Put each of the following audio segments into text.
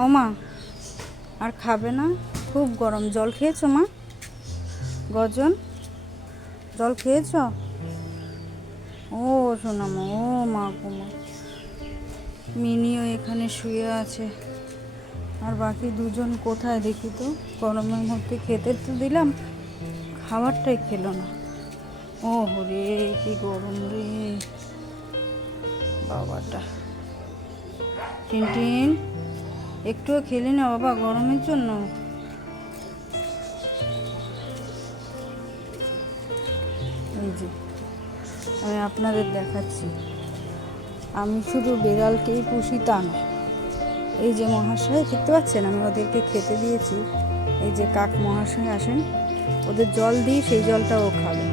ও মা, আর খাবে না? খুব গরম। জল খেয়েছো মা? গজন জল খেয়েছ? ও সোনামা, ও মা কুমা। মিনিও এখানে শুয়ে আছে। আর বাকি দুজন কোথায় দেখি তো? গরমের মধ্যে খেতে তো দিলাম, খাবারটাই খেলো না। ও রে, কি গরম রে বাবাটা। টিনটিন, একটুও খেলি না বাবা গরমের জন্য? এই যে আমি আপনাদের দেখাচ্ছি, আমি শুধু বেড়ালকেই পুষি তা না। এই যে মহাশয় দেখতে পাচ্ছেন, আমি ওদেরকে খেতে দিয়েছি। এই যে কাক মহাশয় আসেন, ওদের জল দিই, সেই জলটাও ও খাবে,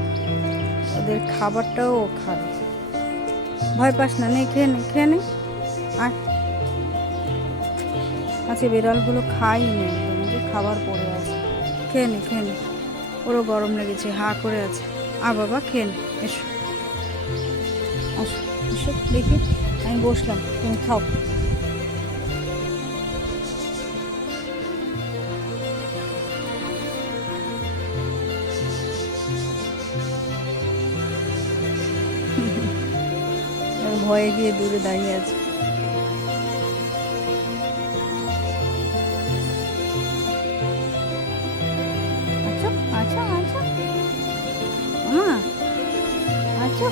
ওদের খাবারটাও ও খাবে। ভয় পাস না, নে খেয়ে নে, খেয়ে নে। আর আচ্ছা, বেড়ালগুলো খাই নি একদম, যে খাবার পড়ে আছে। খেয়ে নে, খেয়ে নে। ওরও গরম লেগেছে, হা করে আছে। বাবা খেয়ে নে, এসো আসো, এসো দেখি। আমি বসলাম, তুমি খাও। ভয়ে গিয়ে দূরে দাঁড়িয়ে আছে। আচ্ছা আচ্ছা আচ্ছা মা, আচ্ছা।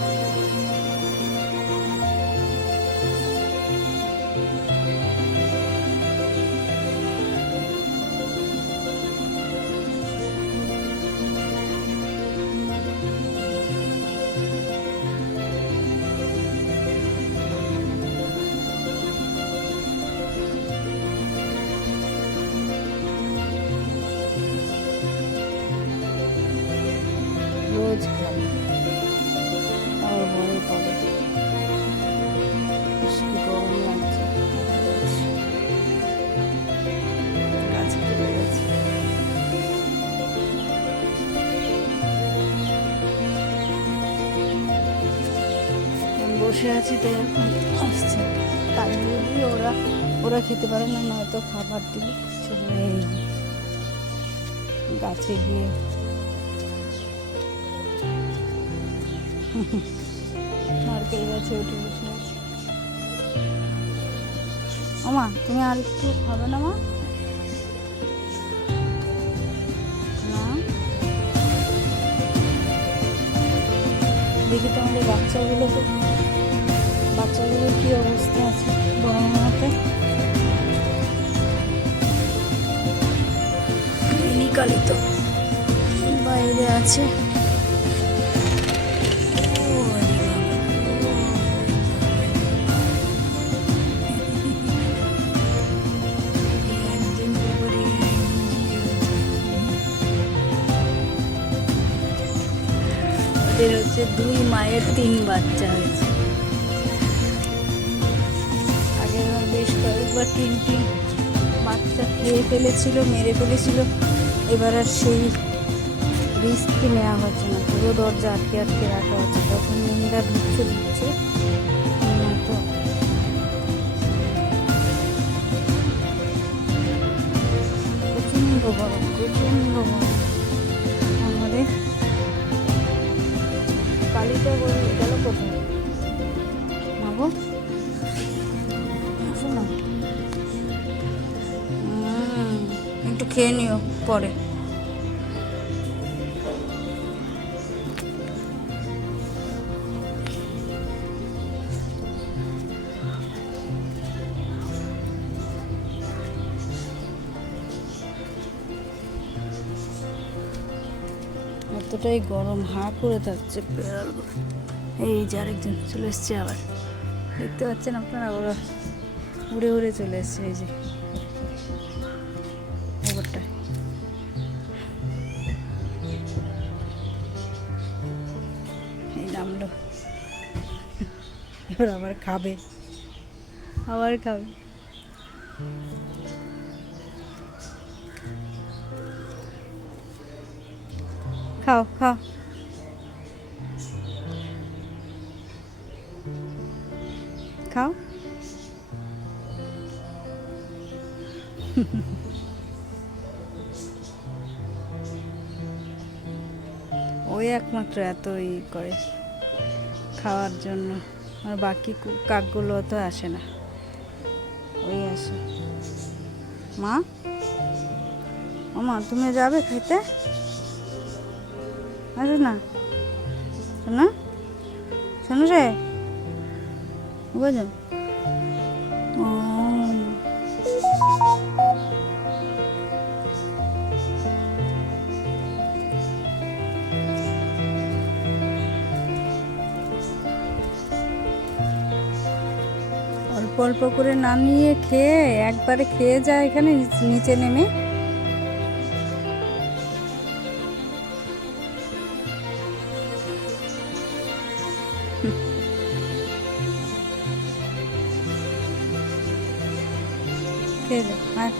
রোজ খাবে, আর ভয়ে পাবে। কি গরম লাগছে, গাছে চলে গেছে। আমি বসে আছি তো এখন আসছে, তাই দিয়ে ওরা ওরা খেতে পারে না, নয়তো খাবার দিলে সেজন্য এই গাছে গিয়ে নারকেল গাছে উঠে বসে আছে। ও মা, তুমি আর একটু খাবে না মা? না, দেখি তোমাদের বাচ্চাগুলোর কি অবস্থা আছে গরমের মধ্যে। কালি তো বাইরে আছে। ওদের হচ্ছে 2 মায়ের 3 বাচ্চা হয়েছে। আগের বেশ কয়েকবার টিনটিন বাচ্চা খেয়ে ফেলেছিল, মেরে ফেলেছিল। এবার আর সেই রিস্ক নেওয়া হচ্ছে না, পুরো দরজা আটকে আটকে রাখা হচ্ছে। তখন মিনিরা দিচ্ছে তো প্রচণ্ড গরম, প্রচণ্ড গরম। আমাদের কালিটা বলে গেল কোথায়? মাগো, আসো না, একটু খেয়ে নিও পরে। এতটাই গরম, হা করে থাকছে বেড়ালগুলো। এই যে আরেকজন চলে এসছে আবার, দেখতে পাচ্ছেন আপনারা? ওরা উড়ে উড়ে চলে এসছে। এই যে ওপরটায় এই নামলো, এবার আবার খাবে, আবার খাবে। খাও খাও, খাও। ওই একমাত্র এত করে খাওয়ার জন্য, আর বাকি কাকগুলো তো আসে না, ওই আসে। মা, ও মা, তুমি যাবে খাইতে? আসো না, শোনো শোনো রে, বুঝো। ও অল্প অল্প করে না নিয়ে খেয়ে একবারে খেয়ে যায় এখানে নিচে নেমে। খেয়ে যা, আয়।